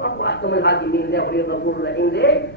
Aku ahkamul hakimin dia boleh Ghafurur Rahim dia.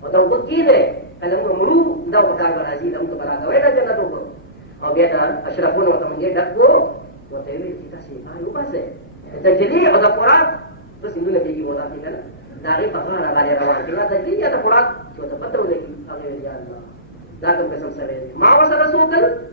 atau begini kalau ngomong dah bakal berazi dalam kepala kau dah jangan tunggu oh biada asyrafun atau menjedak tu waktu ini kita sih lupa sih jadi ada porat terus ini lebih gimana kita dari pakar ada rawan kita jadi ada porat coba betul lagi agar ya Allah dah tu kesam sare mau sada sugal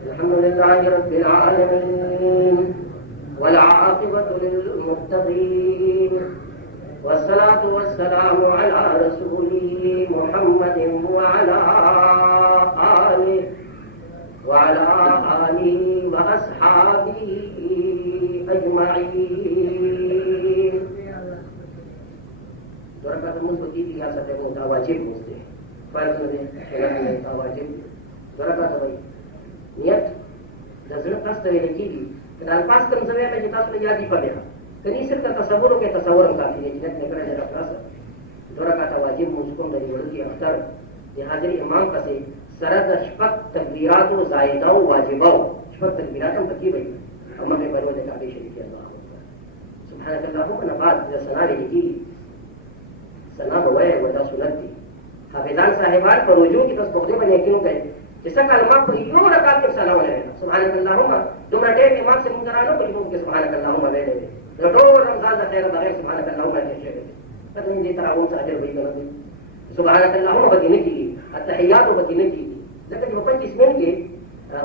الحمد لله رب العالمين والعاقبة للمتقين والصلاة والسلام على رسوله محمد وعلى آله وأصحابه أجمعين Dorang mesti biasa tengok wajib mesti. Farz ni, kalau wajib. Dorang kata niat dan sunnah pas terjadi kiri. Kenal pas kan sebenarnya kita sudah jadi pada. Kini serta tasawur ke tasawur kafir jadi negara ada rasa. Dora kata wajib muslim dari wali akhtar. Dihadiri imam kasih syarat syafat takbirat zaidah wajibah. Syafat takbirat yang terkibah. Amma ke baru ada kafir syirk Allah. Subhanallah nafad dia sanari kiri. Sana bawa wada sunati. Hafizan sahiban perujung kita sebagai banyak kilo kai. Jisa kalimat tu itu rakaat yang salah oleh. Subhanallahumma. Jumlah dia imam se mungkarano beri mungkin subhanallahumma beri. Dua Ramzan dah kaya beri subhanallahumma beri. Tapi ini terawih sahaja beri kalau subhanallahumma begini kiri. At-tahiyat begini kiri. Jika di 25 minit ke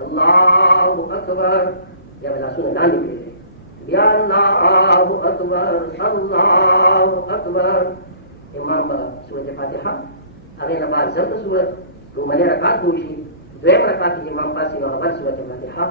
Allahu Akbar ya bela sunnah dan dipilih ya Allahu Akbar Allahu Akbar imam surah Al-Fatihah hari lepas satu surah rumahnya rakaat puisi dua rakaat imam pasti awal surah Al-Fatihah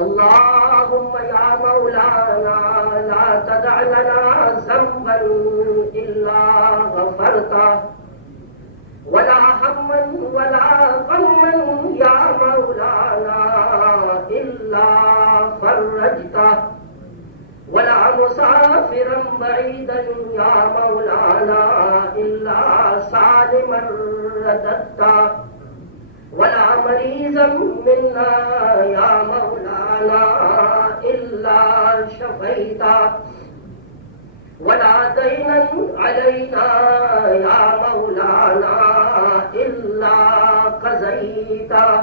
اللهم يا مولانا لا تدع لنا ذنبا إلا غفرته ولا هما ولا غما يا مولانا إلا فرجته ولا مسافرا بعيدا يا مولانا إلا سالما رددته ولا مريضا منا يا مولانا إلا شفيته ولا دينا علينا يا مولانا إلا قضيته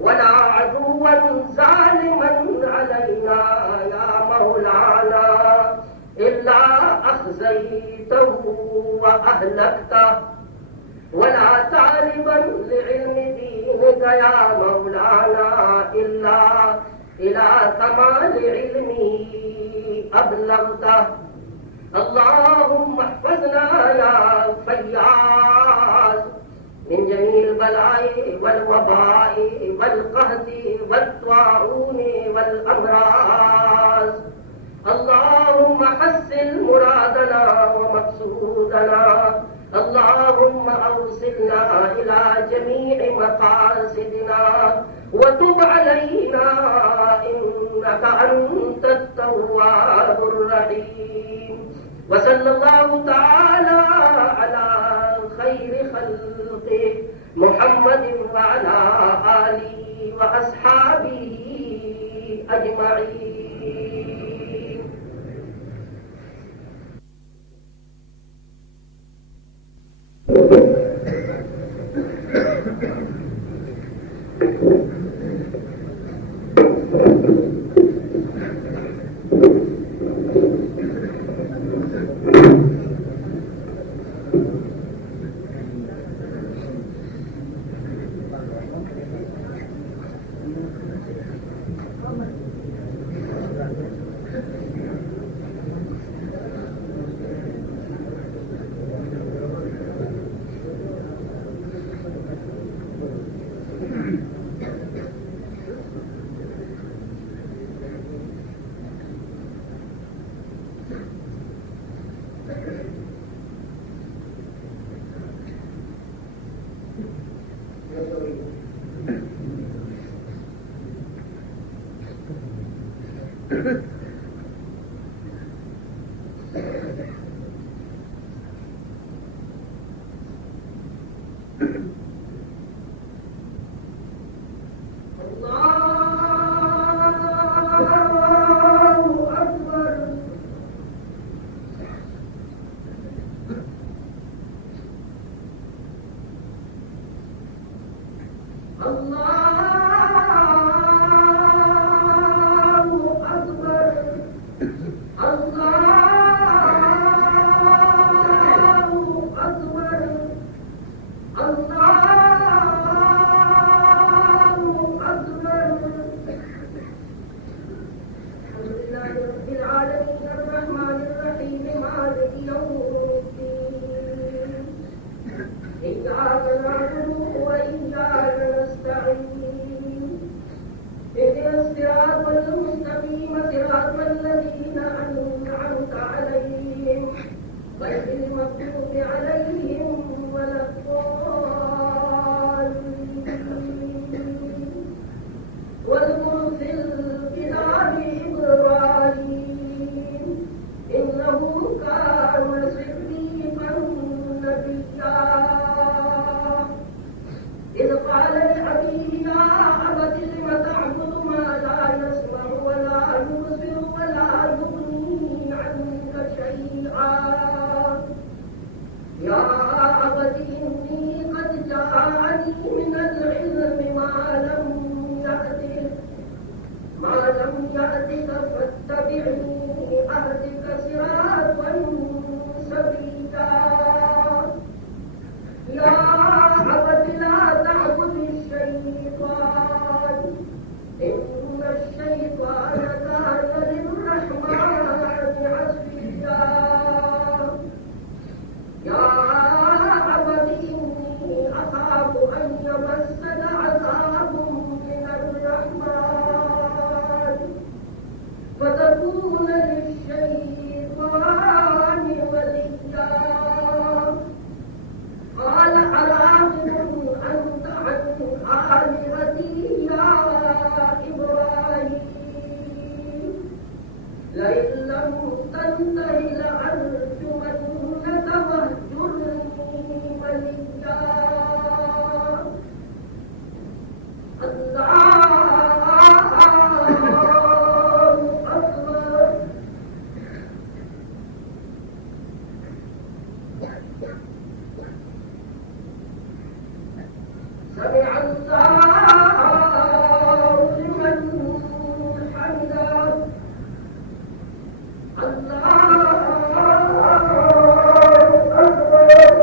ولا عدوا ظالما علينا يا مولانا إلا أخزيته وأهلكته ولا طالبا لعلم دينك يا مولانا إلا إلى كمال علمه أبلغته اللهم احفظنا يا فياض من جميع البلاء والوباء والقهد والطاعون والأمراض اللهم حسن مرادنا ومقصودنا اللهم أوصلنا إلى جميع مقاصدنا وتب علينا إنك أنت التواب الرحيم وصلى الله تعالى على خير خلقه محمد وعلى آله وأصحابه أجمعين. سمع الله لمن حمده الله أكبر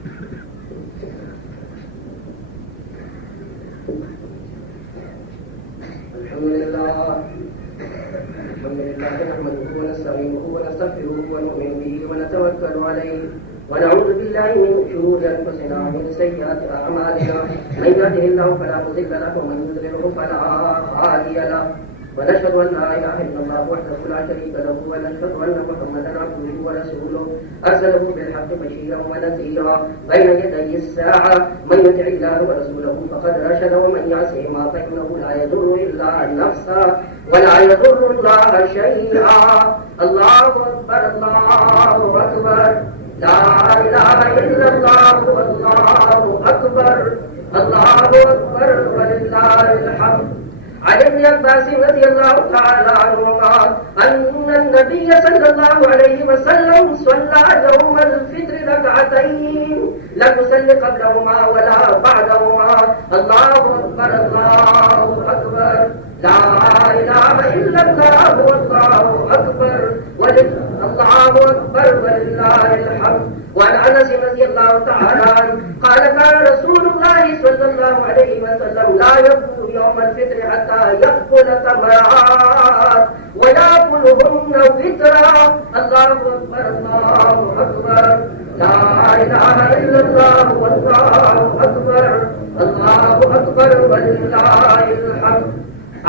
نحمده ونستعينه ونستغفره ونؤمن به ونتوكل عليه ونعوذ بالله من شرور انفسنا ومن سيئات اعمالنا من يهده الله فلا مضل له ومن يضلله فلا هادي له ونشهد ان لا اله الا الله وحده لا شريك له ونشهد ان محمدا عبده ورسوله ارسله بالحق بشيرا ونذيرا بين يدي الساعه من يطع الله ورسوله فقد رشد ومن يعصهما فانه لا يضر الا نفسه ولا يضر الله شيئا. الله اكبر الله اكبر لا اله الا الله والله اكبر الله اكبر ولله الحمد. عن ابن عباس رضي الله تعالى عنهما أن النبي صلى الله عليه وسلم صلى يوم الفطر ركعتين لم يصل قبلهما ولا بعدهما. الله أكبر الله أكبر لا إله إلا الله والله أكبر الله أكبر ولله الحمد. وعن أنس رضي الله تعالى عنه قال كان رسول الله صلى الله عليه وسلم لا يبدو يوم الفطر حتى يأكل تمرات ويأكلهن وترا. الله أكبر الله أكبر لا إله إلا الله والله أكبر الله أكبر ولله الحمد.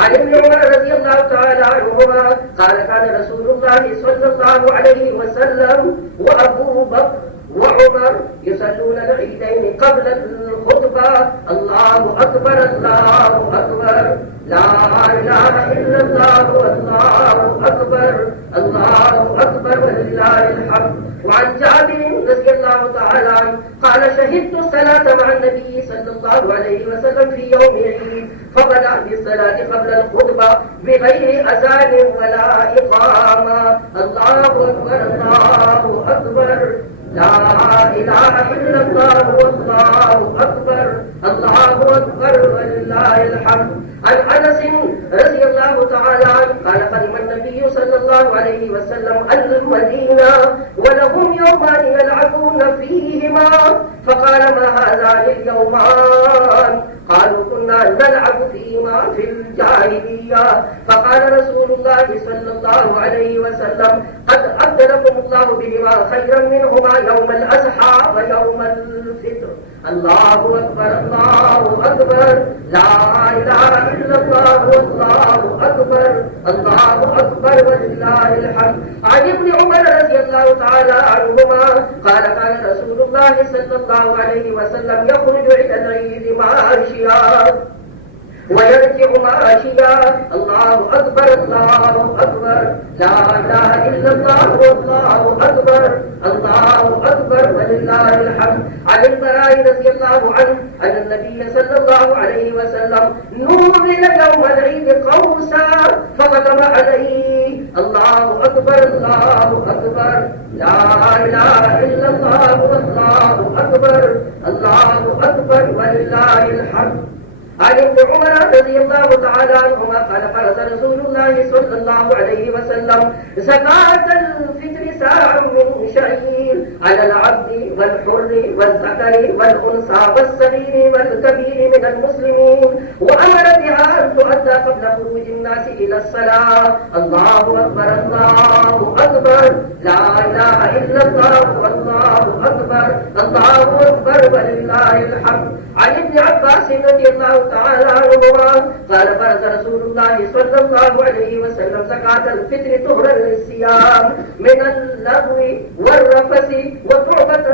عن ابن عمر رضي الله تعالى عنهما قال كان رسول الله صلى الله عليه وسلم وأبو بكر وعمر يصلون العيدين قبل الخطبة. الله أكبر الله أكبر لا إله إلا الله والله أكبر الله أكبر ولله الحمد. وعن جابر رضي الله تعالى عنه قال شهدت الصلاة مع النبي صلى الله عليه وسلم في يوم عيد فبدأ بالصلاة قبل الخطبة بغير أذان ولا إقامة. الله أكبر الله أكبر لا إله إلا الله والله أكبر الله أكبر ولله الحمد. عن أنس رضي الله تعالى عنه قال قدم النبي صلى الله عليه وسلم المدينة ولهم يومان يلعبون فيهما فقال ما هذان اليومان؟ قالوا كنا نلعب فيهما في الجاهلية. فقال رسول الله صلى الله عليه وسلم قد أبدلكم الله بهما خيرا منهما يوم الأضحى ويوم الفطر. الله أكبر الله أكبر لا إله إلا الله والله أكبر الله أكبر ولله الحمد. عن ابن عمر رضي الله تعالى عنهما قال كان رسول الله صلى الله عليه وسلم يخرج إلى العيد ماشيا ويرجع ماشيا. الله أكبر الله أكبر لا إله إلا الله والله أكبر الله أكبر ولله الحمد. عن البراء رضي الله عنه أن النبي صلى الله عليه وسلم نور يوم العيد قوسا فختم عليه. الله أكبر الله أكبر لا إله إلا الله والله أكبر الله أكبر ولله الحمد. عن ابن عمر رضي الله تعالى عنهما قال قال رسول الله صلى الله عليه وسلم زكاة الفطر ساع من شعير على العبد والحر والذكر والأنثى والصغير والكبير من المسلمين وأمر بها أن تؤدى قبل خروج الناس إلى الصلاة. الله أكبر الله أكبر لا إله إلا الله والله أكبر الله أكبر ولله الحمد. عن ابن عباس رضي الله تعالى عنهما قال فرض رسول الله صلى الله عليه وسلم زكاة الفطر طهرا للصيام من اللغو والرفث وطعمة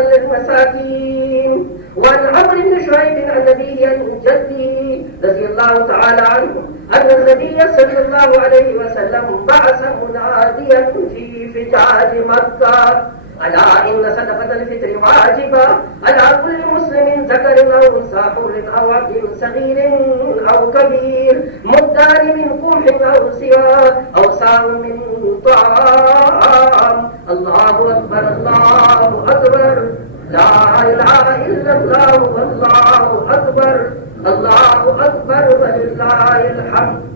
للمساكين. وعن عمرو بن شعيب عن أبيه عن جده رضي الله تعالى عنه أن النبي صلى الله عليه وسلم بعث مناديا في فجاج مكة ألا إن صدقة الفطر واجبة على كل مسلم ذكر أو أنثى حر أو عبد صغير أو كبير مدان من قمح أو سواه أو ساع من طعام. الله أكبر الله أكبر لا إله إلا الله والله أكبر الله أكبر ولله الحمد.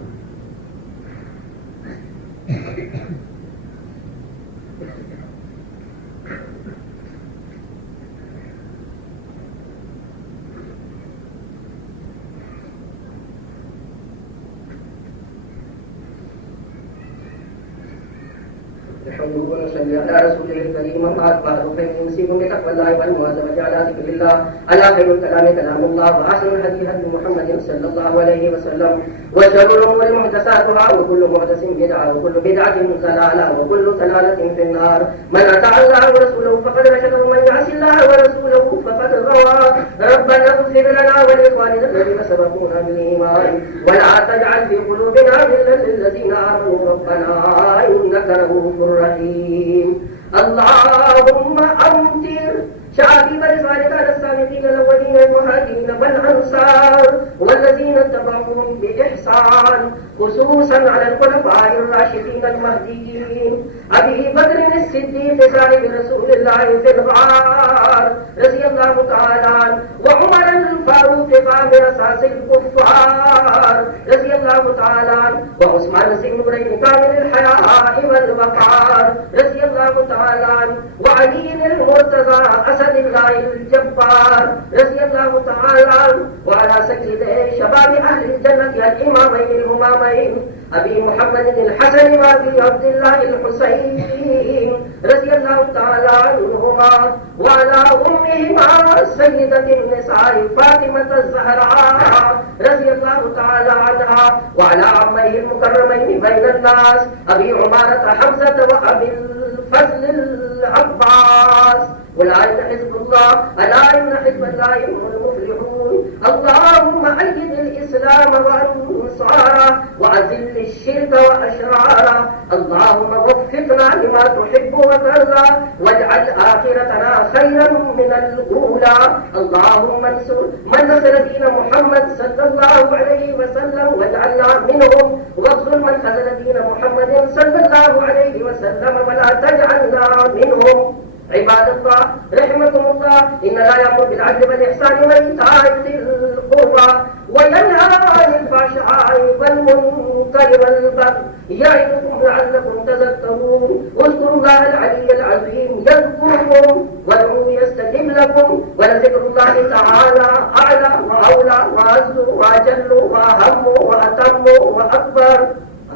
الحمد ونصلي على رسوله الكريم أما بعد فإن أوصيكم بتقوى الله والمواظبة على ذكر الله ألا خير الكلام كلام الله وأحسن الهدي هدي محمد صلى الله عليه وسلم وشر الأمور محدثاتها وكل محدث بدعة وكل بدعة ضلالة وكل ضلالة في النار من أطاع الله ورسوله فقد رشد ومن يعص الله ورسوله فقد غوى ربنا اغفر لنا ولإخواننا الذين سبقونا بالإيمان ولا تجعل في قلوبنا غلا للذين آمنوا ربنا إنك رؤوف رحيم اللهم أمطر شعبي ورسالك على السابقين الأولين المهاجرين والأنصار والذين اتبعوهم بإحسان خصوصا على الخلفاء الراشدين المهديين أبي بكر الصديق صاحب رسول الله في الغار رضي الله تعالى عنه وعمر الفاروق قام أساس الكفار رضي الله تعالى عنه وعثمان ذي النورين كامل الحياء والوقار رضي الله تعالى عنه وعلي المرتضى أسد الله الجبار رضي الله تعالى عنه وعلى سيد شباب أهل الجنة الإمامين الهمامين أبي محمد الحسن وأبي عبد الله الحسين رضي الله تعالى عنهما وعلى أمهما سيدة النساء فاطمة الزهراء رضي الله تعالى عنها وعلى عميه المكرمين بين الناس أبي عمارة حمزة وأبي الفضل العباس أولئك حزب الله ألا إن حزب الله هم المفلحون اللهم أيد الإسلام وأنصاره وأذل الشرك وأشراره اللهم وفقنا لما تحب وترضى واجعل آخرتنا خيرا من الأولى اللهم انصر من نصر دين محمد صلى الله عليه وسلم واجعلنا منهم واخذل من خذل دين محمد صلى الله عليه وسلم ولا تجعلنا منهم عباد الله رحمكم الله إن لا يأمر بالعدل والإحسان وإيتاء ذي القربى وينهى عن الفحشاء والمنكر والبغي يعظكم لعلكم تذكرون اذكروا الله العلي العظيم يذكركم وادعوه يستجب لكم ولذكر الله تعالى أعلى وأولى وأعز وأجل وأهم وأتم وأكبر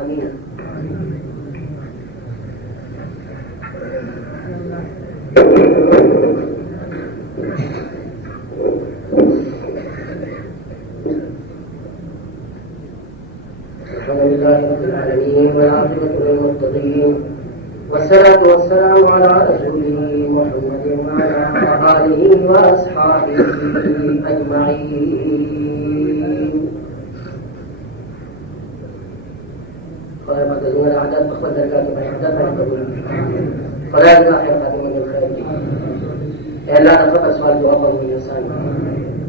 آمين. الحمد لله رب العالمين والعاقبة للمتقين والصلاة والسلام على رسوله محمد وعلى آله وأصحابه أجمعين. قال ما تزول الأعداء أخوة الكاتب حدث فلا يلاحق خاتم من الخير إلا نفق سؤال جوابه من الإنسان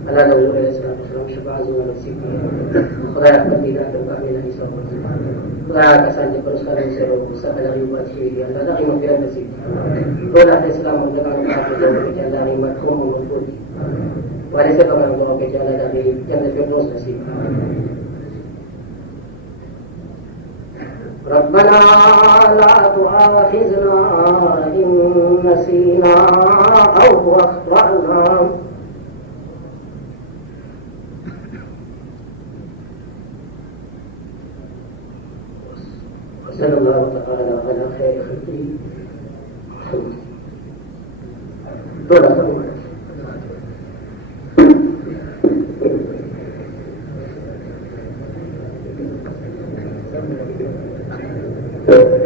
ألا نقول عليه الصلاة والسلام شفاعة زوال السيكون خدا يقبل ذات وكامل الإسلام خدا كسان جبر سكان سيرو سكان يوبات شيء الله لا يمكن أن نسيب خدا الإسلام مدلنا نقابل الله مدخوم ومفروض وليس كما نقول كجانا دابي جنة فردوس نسيب ربنا لا تؤاخذنا إن نسينا أو أخطأنا وصلى الله تعالى على خير خلقه دولة Thank you.